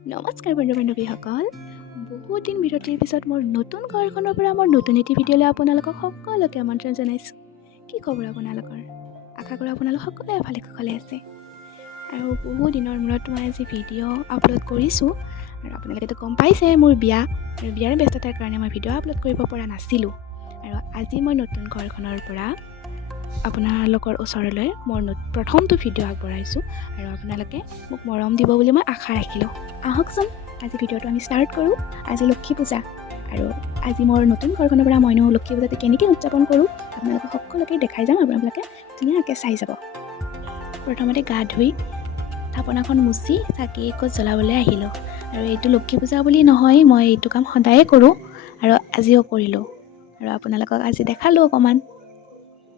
নমস্কাৰ বন্ধু বান্ধৱীসকল, বহুত দিন বিৰতিৰ পিছত মোৰ নতুন ঘৰখনৰ পৰা মোৰ নতুন এটি ভিডিঅ'লৈ আপোনালোকক সকলোকে আমন্ত্ৰণ জনাইছোঁ। কি খবৰ আপোনালোকৰ? আশা কৰোঁ আপোনালোক সকলোৱে ভালে কুশলে আছে। আৰু বহু দিনৰ মূৰত মই আজি ভিডিঅ' আপলোড কৰিছোঁ। আৰু আপোনালোকেতো গম পাইছে মোৰ বিয়া, আৰু বিয়াৰ ব্যস্ততাৰ কাৰণে মই ভিডিঅ' আপলোড কৰিব পৰা নাছিলোঁ। আৰু আজি মই নতুন ঘৰখনৰ পৰা আপোনালোকৰ ওচৰলৈ মোৰ প্ৰথমটো ভিডিঅ' আগবঢ়াইছোঁ। আৰু আপোনালোকে মোক মৰম দিব বুলি মই আশা ৰাখিলোঁ। আহকচোন আজি ভিডিঅ'টো আমি ষ্টাৰ্ট কৰোঁ। আজি লক্ষী পূজা, আৰু আজি মোৰ নতুন ঘৰখনৰ পৰা মইনো লক্ষী পূজাটো কেনেকৈ উদযাপন কৰোঁ আপোনালোকক সকলোকে দেখাই যাম। আপোনালোকে ধুনীয়াকৈ চাই যাব। প্ৰথমতে গা ধুই থাপনাখন মুচি চাকি এগছ জ্বলাবলৈ আহিলোঁ। আৰু এইটো লক্ষী পূজা বুলি নহয়, মই এইটো কাম সদায়ে কৰোঁ আৰু আজিও কৰিলোঁ। আৰু আপোনালোকক আজি দেখালোঁ অকণমান।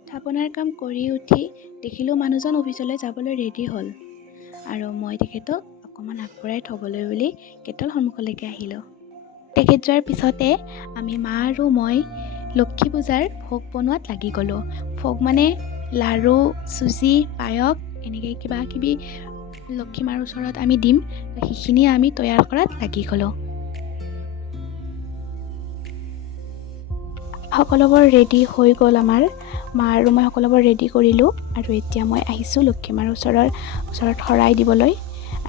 থাপনাৰ কাম কৰি উঠি দেখিলোঁ মানুহজন অফিচলৈ যাবলৈ ৰেডি হ'ল। আৰু মই তেখেতক অকণমান আগবঢ়াই থ'বলৈ বুলি গেটৰ সন্মুখলৈকে আহিলোঁ। তেখেত যোৱাৰ পিছতে আমি মা আৰু মই লক্ষী পূজাৰ ভোগ বনোৱাত লাগি গ'লোঁ। ভোগ মানে লাড়ু, চুজি, পায়স এনেকৈ কিবা কিবি লক্ষী মাৰ ওচৰত আমি দিম, সেইখিনি আমি তৈয়াৰ কৰাত লাগি গ'লোঁ। সকলোবোৰ ৰেডি হৈ গ'ল। আমাৰ মা আৰু মই সকলোবোৰ ৰেডি কৰিলোঁ। আৰু এতিয়া মই আহিছোঁ লক্ষী মাৰ ওচৰত শৰাই দিবলৈ।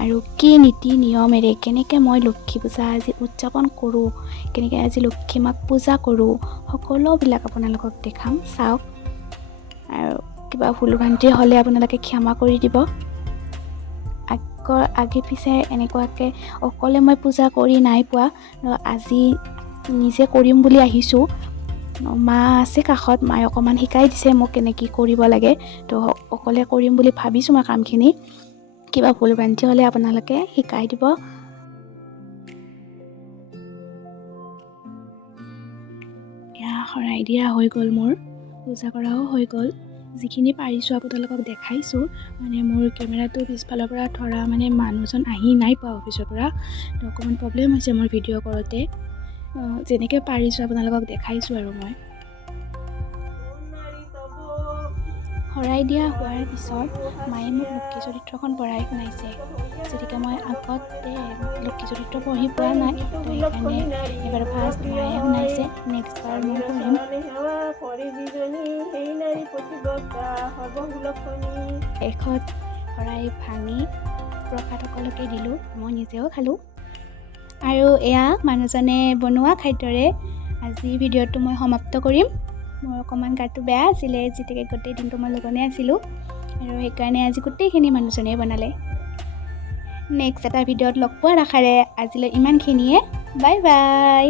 আৰু কি নীতি নিয়মেৰে কেনেকৈ মই লক্ষী পূজা আজি উদযাপন কৰোঁ, কেনেকৈ আজি লক্ষী মাক পূজা কৰোঁ, সকলোবিলাক আপোনালোকক দেখাম। চাওক, আৰু কিবা ভুল ভ্ৰান্তি হ'লে আপোনালোকে ক্ষমা কৰি দিব। আগে পিছে এনেকুৱাকৈ অকলে মই পূজা কৰি নাই পোৱা, আজি নিজে কৰিম বুলি আহিছোঁ। মা আছে কাষত, মায়ে অকণমান শিকাই দিছে মোক কেনেকৈ কৰিব লাগে। তো অকলে কৰিম বুলি ভাবিছোঁ মই কামখিনি। কিবা ভুল ভ্ৰান্তি হ'লে আপোনালোকে শিকাই দিব। এয়া শৰাই দিয়া হৈ গ'ল, মোৰ পূজা কৰাও হৈ গ'ল। যিখিনি পাৰিছোঁ আপোনালোকক দেখাইছোঁ। মানে মোৰ কেমেৰাটো পিছফালৰ পৰা ধৰা মানে মানুহজন আহি নাই পোৱা অফিচৰ পৰা, তো অকণমান প্ৰব্লেম হৈছে মোৰ ভিডিঅ' কৰোঁতে। যেনেকৈ পাৰিছোঁ আপোনালোকক দেখাইছোঁ। আৰু মই শৰাই দিয়া হোৱাৰ পিছত মায়ে মোক লক্ষী চৰিত্ৰখন পঢ়াই শুনাইছে। গতিকে মই আগতে লক্ষী চৰিত্ৰ পঢ়ি পোৱা নাই, তো সেইকাৰণে এবাৰ ফাৰ্ষ্ট মায়ে শুনাইছে, নেক্সট বাৰ মই পঢ়িম। শেষত শৰাই ভাঙি প্ৰসাদ সকলোকে দিলোঁ, মই নিজেও খালোঁ। আৰু এয়া মানুহজনে বনোৱা খাদ্যৰে আজি ভিডিঅ'টো মই সমাপ্ত কৰিম। মোৰ অকণমান গাটো বেয়া আছিলে, যিহেতুকে গোটেই দিনটো মই লগনে আছিলোঁ, আৰু সেইকাৰণে আজি গোটেইখিনি মানুহজনেই বনালে। নেক্সট এটা ভিডিঅ'ত লগ পোৱাৰ আশাৰে আজিলৈ ইমানখিনিয়ে। Bye bye.